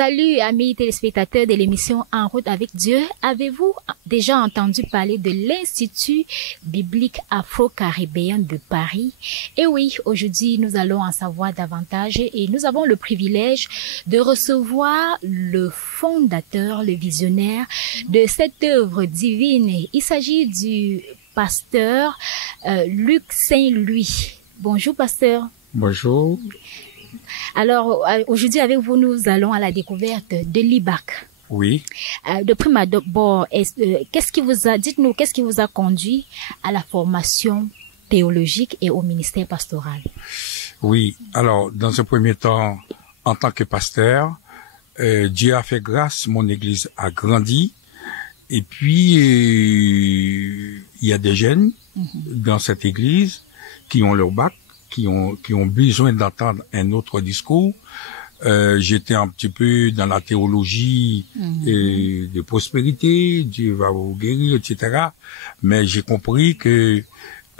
Salut amis téléspectateurs de l'émission En route avec Dieu. Avez-vous déjà entendu parler de l'Institut biblique afro-caribéen de Paris? Et oui, aujourd'hui nous allons en savoir davantage et nous avons le privilège de recevoir le fondateur, le visionnaire de cette œuvre divine. Il s'agit du pasteur Luc Saint-Louis. Bonjour pasteur. Bonjour. Alors, aujourd'hui, avec vous, nous allons à la découverte de l'IBAC. Oui. De prime abord, dites-nous, qu'est-ce qui vous a conduit à la formation théologique et au ministère pastoral? Oui. Alors, dans un premier temps, en tant que pasteur, Dieu a fait grâce, mon église a grandi. Et puis, il y a des jeunes dans cette église qui ont leur bac, qui ont besoin d'entendre un autre discours. J'étais un petit peu dans la théologie de prospérité, Dieu va vous guérir, etc. Mais j'ai compris que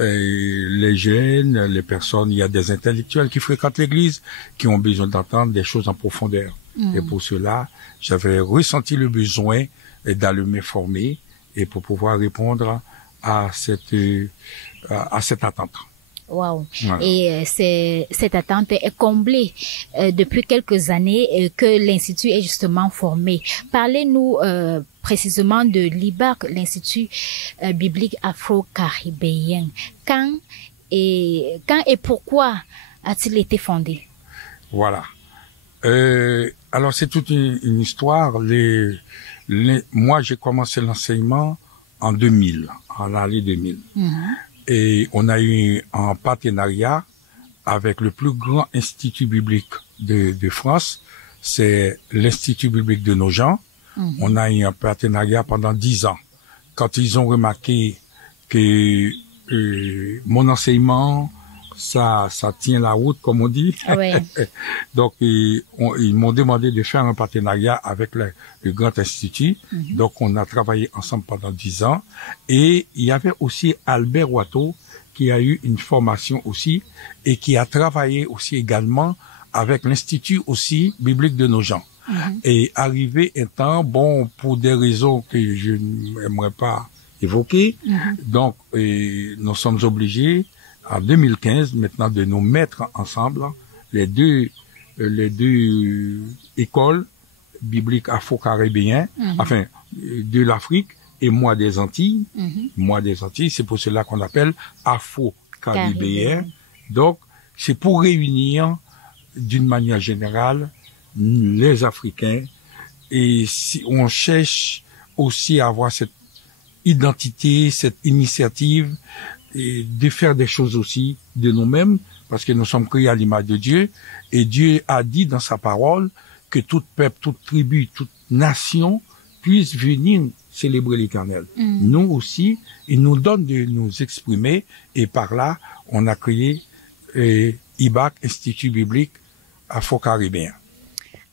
les jeunes, les personnes, il y a des intellectuels qui fréquentent l'église, qui ont besoin d'entendre des choses en profondeur. Et pour cela, j'avais ressenti le besoin d'aller me former et pour pouvoir répondre à cette attente. Wow. Voilà. Et cette attente est comblée depuis quelques années que l'Institut est justement formé. Parlez-nous précisément de l'IBAC, l'Institut biblique afro-caribéen. Quand et pourquoi a-t-il été fondé? Voilà. Alors c'est toute une histoire. Moi j'ai commencé l'enseignement en 2000, en l'année 2000. Et on a eu un partenariat avec le plus grand institut biblique de France, c'est l'Institut biblique de Nogent. On a eu un partenariat pendant 10 ans. Quand ils ont remarqué que mon enseignement, ça tient la route, comme on dit. Oui. Donc, ils m'ont demandé de faire un partenariat avec le Grand Institut. Donc, on a travaillé ensemble pendant 10 ans. Et il y avait aussi Albert Watteau, qui a eu une formation aussi, et qui a travaillé aussi également avec l'Institut aussi biblique de Nogent. Et arrivé un temps, bon, pour des raisons que je n'aimerais pas évoquer, donc, nous sommes obligés, en 2015, maintenant, de nous mettre ensemble, les deux écoles bibliques afro-caribéennes, enfin, de l'Afrique et moi des Antilles. Moi des Antilles, c'est pour cela qu'on appelle afro-caribéen. Donc, c'est pour réunir, d'une manière générale, les Africains. Et si on cherche aussi à avoir cette identité, cette initiative, et de faire des choses aussi de nous-mêmes, parce que nous sommes créés à l'image de Dieu, et Dieu a dit dans sa parole que tout peuple, toute tribu, toute nation puisse venir célébrer l'Éternel. Nous aussi, il nous donne de nous exprimer, et par là, on a créé IBAC, Institut biblique afro-caribéen.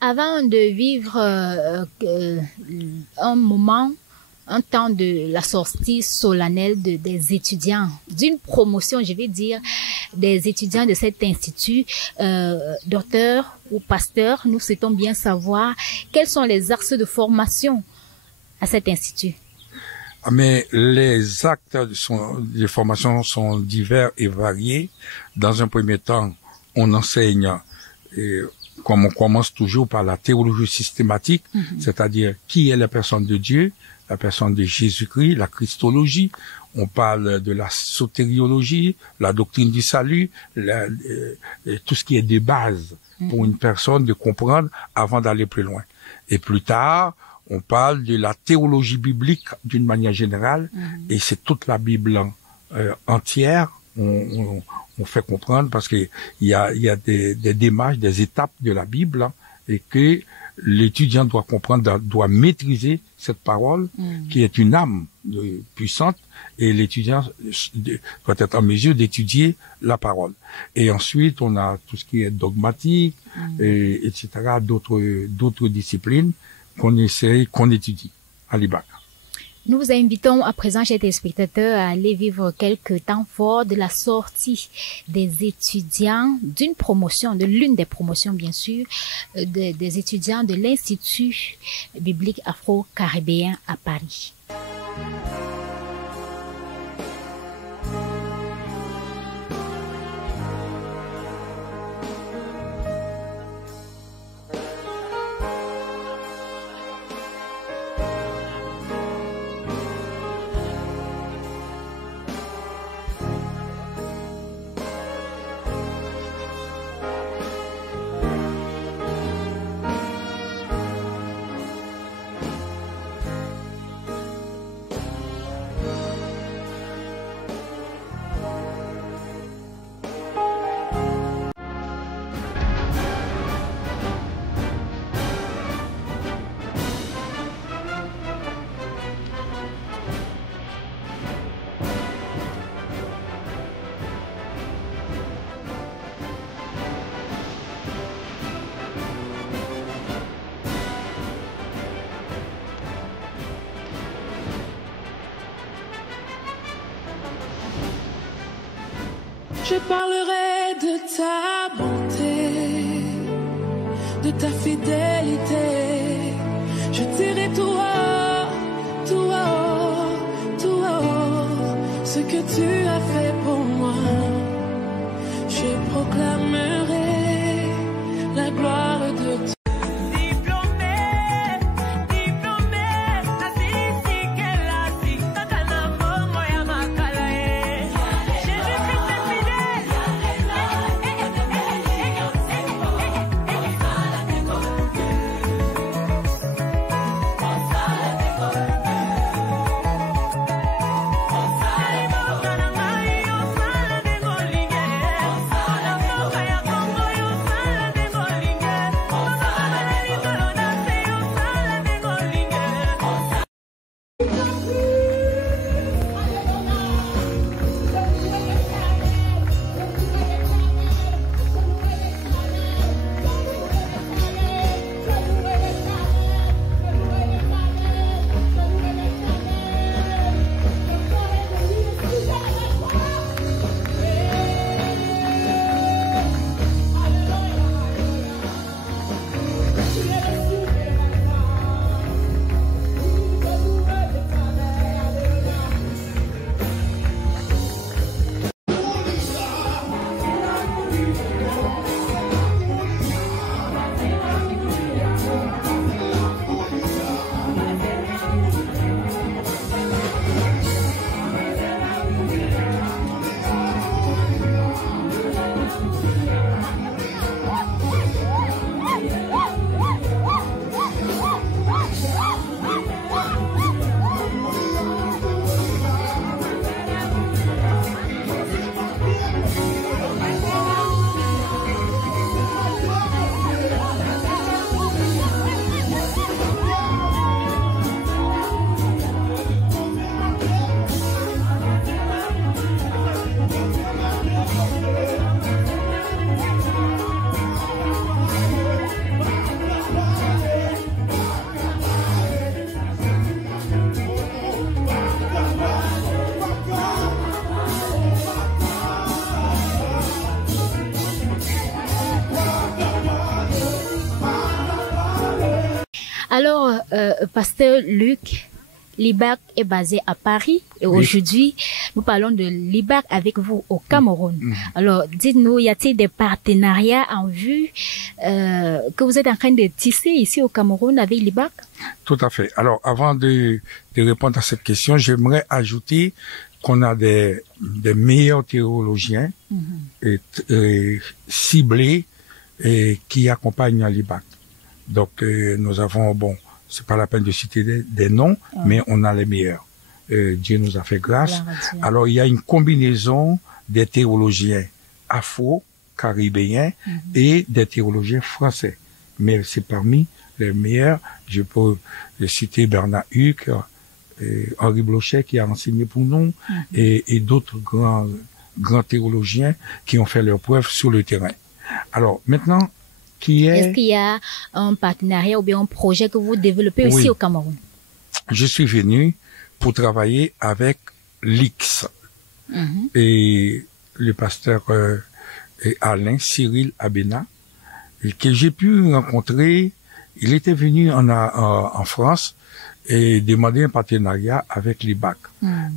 Avant de vivre un temps de la sortie solennelle des étudiants, d'une promotion, je vais dire, des étudiants de cet institut, docteur ou pasteur, nous souhaitons bien savoir quels sont les axes de formation à cet institut. Mais les actes de formation sont divers et variés. Dans un premier temps, on enseigne, comme on commence toujours par la théologie systématique, c'est-à-dire qui est la personne de Dieu, la personne de Jésus-Christ, la christologie. On parle de la sotériologie, la doctrine du salut, tout ce qui est des bases pour une personne de comprendre avant d'aller plus loin. Et plus tard, on parle de la théologie biblique d'une manière générale, et c'est toute la Bible entière. On fait comprendre parce que il y a des démarches, des étapes de la Bible, et que l'étudiant doit comprendre, doit maîtriser cette parole qui est une âme puissante, et l'étudiant doit être en mesure d'étudier la parole. Et ensuite, on a tout ce qui est dogmatique, etc., d'autres disciplines qu'on étudie à l'IBAC. Nous vous invitons à présent, chers téléspectateurs, à aller vivre quelques temps forts de la sortie des étudiants d'une promotion, de l'une des promotions bien sûr, des étudiants de l'Institut biblique afro-caribéen à Paris. Je parlerai de ta bonté, de ta fidélité. Je dirai tout haut, tout haut, tout haut, ce que tu as fait pour moi. Je proclamerai la gloire de Dieu. Alors, pasteur Luc, l'IBAC est basé à Paris et aujourd'hui, nous parlons de l'IBAC avec vous au Cameroun. Alors, dites-nous, y a-t-il des partenariats en vue que vous êtes en train de tisser ici au Cameroun avec l'IBAC? Tout à fait. Alors, avant de répondre à cette question, j'aimerais ajouter qu'on a des meilleurs théologiens ciblés et qui accompagnent l'IBAC. Donc, nous avons, bon, c'est pas la peine de citer des noms, mais on a les meilleurs. Dieu nous a fait grâce. Alors, il y a une combinaison des théologiens afro-caribéens et des théologiens français. Mais c'est parmi les meilleurs. Je peux citer Bernard Huck, Henri Blocher qui a enseigné pour nous, et d'autres grands théologiens qui ont fait leurs preuves sur le terrain. Alors, maintenant, est-ce qu'il y a un partenariat ou bien un projet que vous développez aussi au Cameroun? Je suis venu pour travailler avec l'X. Et le pasteur Alain Cyril Abena, que j'ai pu rencontrer. Il était venu en France et demander un partenariat avec l'IBAC.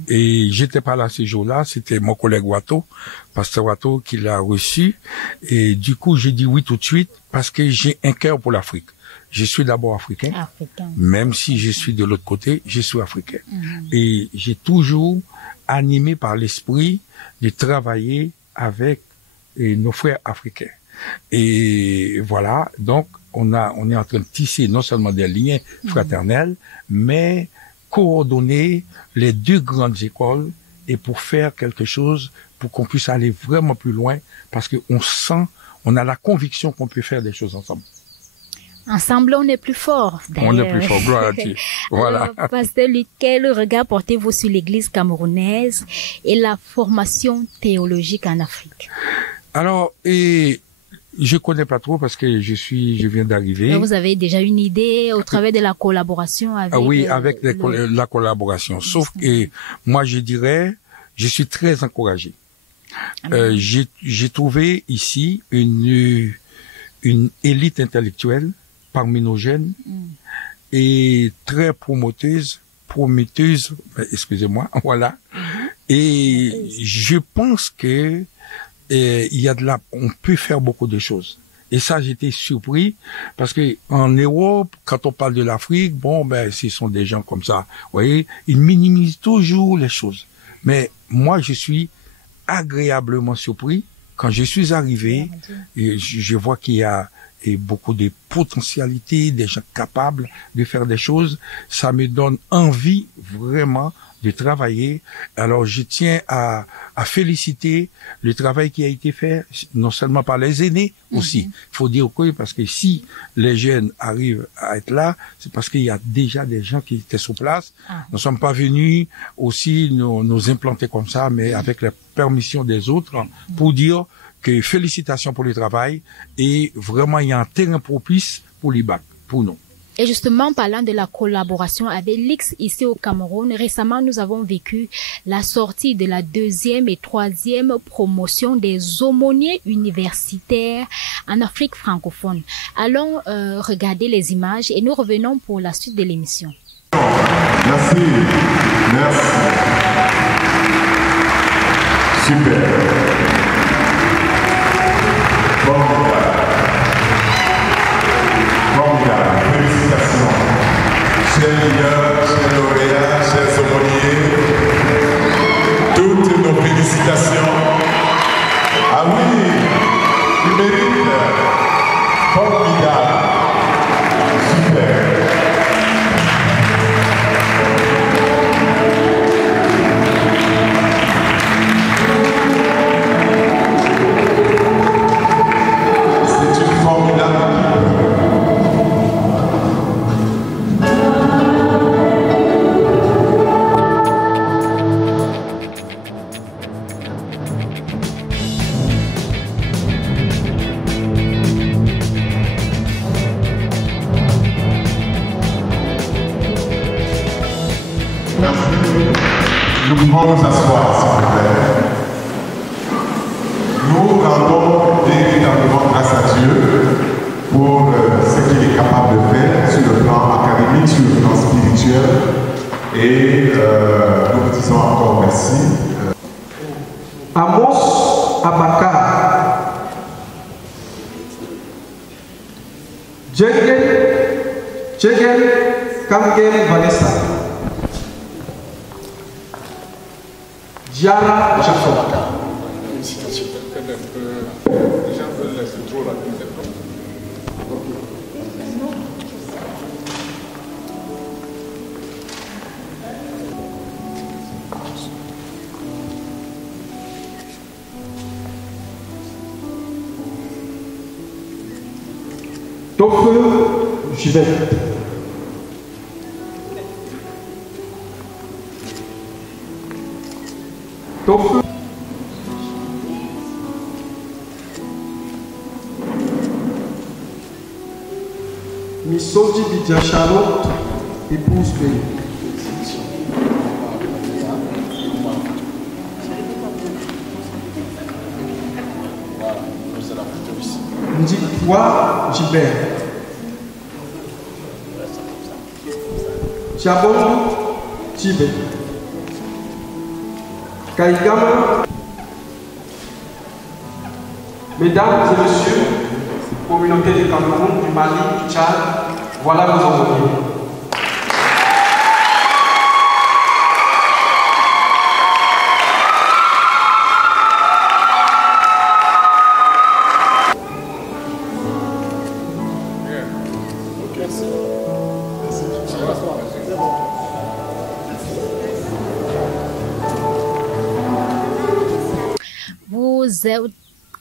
Et j'étais pas là ce jour-là, c'était mon collègue Watto, pasteur Watto, qui l'a reçu. Et du coup, j'ai dit oui tout de suite parce que j'ai un cœur pour l'Afrique. Je suis d'abord africain. Même si je suis de l'autre côté, je suis africain. Et j'ai toujours animé par l'esprit de travailler avec nos frères africains. Et voilà, donc on est en train de tisser non seulement des liens fraternels, mais coordonner les deux grandes écoles et pour faire quelque chose pour qu'on puisse aller vraiment plus loin, parce qu'on sent, on a la conviction qu'on peut faire des choses ensemble. Ensemble, on est plus fort. On est plus fort, gloire à Dieu. Voilà. Alors, Pasteur Luc, quel regard portez-vous sur l'Église camerounaise et la formation théologique en Afrique? Alors, je connais pas trop parce que je viens d'arriver. Vous avez déjà une idée au travers de la collaboration avec... Oui, avec la collaboration. Sauf que moi, je dirais, je suis très encouragé. J'ai trouvé ici une élite intellectuelle parmi nos jeunes et très prometteuse, excusez-moi, voilà. Et je pense que on peut faire beaucoup de choses. Et ça, j'étais surpris parce que en Europe, quand on parle de l'Afrique, ce sont des gens comme ça. Vous voyez, ils minimisent toujours les choses. Mais moi, je suis agréablement surpris quand je suis arrivé. Et je vois qu'il y a beaucoup de potentialités, des gens capables de faire des choses. Ça me donne envie vraiment de travailler. Alors, je tiens à féliciter le travail qui a été fait, non seulement par les aînés aussi. Il faut dire que, parce que si les jeunes arrivent à être là, c'est parce qu'il y a déjà des gens qui étaient sur place. Nous ne sommes pas venus aussi nous implanter comme ça, mais avec la permission des autres, pour dire que félicitations pour le travail et vraiment il y a un terrain propice pour l'IBAC, pour nous. Et justement, parlant de la collaboration avec l'X ici au Cameroun, récemment, nous avons vécu la sortie de la 2e et 3e promotion des aumôniers universitaires en Afrique francophone. Allons regarder les images et nous revenons pour la suite de l'émission. Merci. Merci. Super. Formidable. Félicitations. Chers leaders, chers lauréats, chers aumôniers, toutes nos félicitations. Ah oui, ils méritent. Formidable. Super. C'est une formidable. Nous pouvons nous asseoir, s'il vous plaît. Nous rendons véritablement grâce à Dieu pour ce qu'il est capable de faire sur le plan académique, sur le plan spirituel. Et nous vous disons encore merci. Amos Abaka. Jengel Kangel Vanessa. Diara Jacob. Tofu Juvet. Tofu Missoudi Bidia Charlotte, épouse de Ndikwa Gilbert. Chabongo Tibé. Kaigama. Mesdames et messieurs, communauté du Cameroun, du Mali, du Tchad, voilà vos envoyés. Vous êtes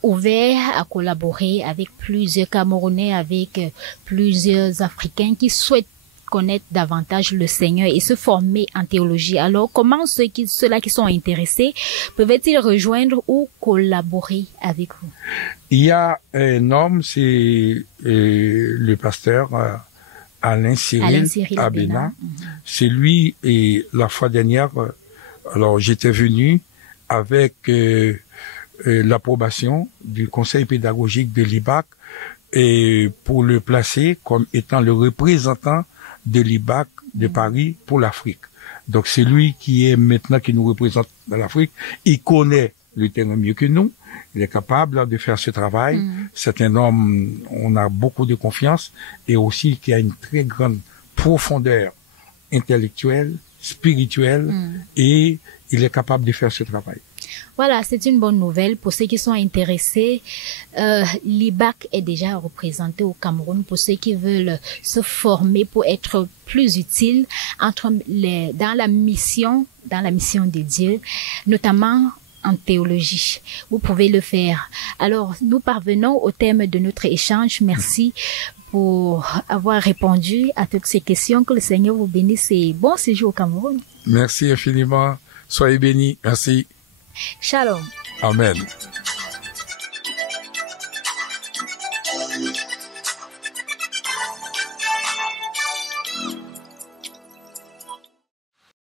ouvert à collaborer avec plusieurs Camerounais, avec plusieurs Africains qui souhaitent connaître davantage le Seigneur et se former en théologie. Alors, comment ceux-là qui sont intéressés peuvent-ils rejoindre ou collaborer avec vous? Il y a un homme, c'est le pasteur Alain Cyril Abena. C'est lui, et la fois dernière, alors j'étais venu avec l'approbation du conseil pédagogique de l'IBAC et pour le placer comme étant le représentant de l'IBAC de Paris pour l'Afrique. Donc c'est lui qui est maintenant qui nous représente dans l'Afrique. Il connaît le terrain mieux que nous. Il est capable de faire ce travail. C'est un homme, on a beaucoup de confiance et aussi qui a une très grande profondeur intellectuelle, spirituelle et il est capable de faire ce travail. Voilà, c'est une bonne nouvelle pour ceux qui sont intéressés. L'IBAC est déjà représenté au Cameroun pour ceux qui veulent se former pour être plus utiles dans la mission de Dieu, notamment en théologie. Vous pouvez le faire. Alors, nous parvenons au thème de notre échange. Merci pour avoir répondu à toutes ces questions. Que le Seigneur vous bénisse et bon séjour au Cameroun. Merci infiniment. Soyez bénis. Merci. Shalom. Amen.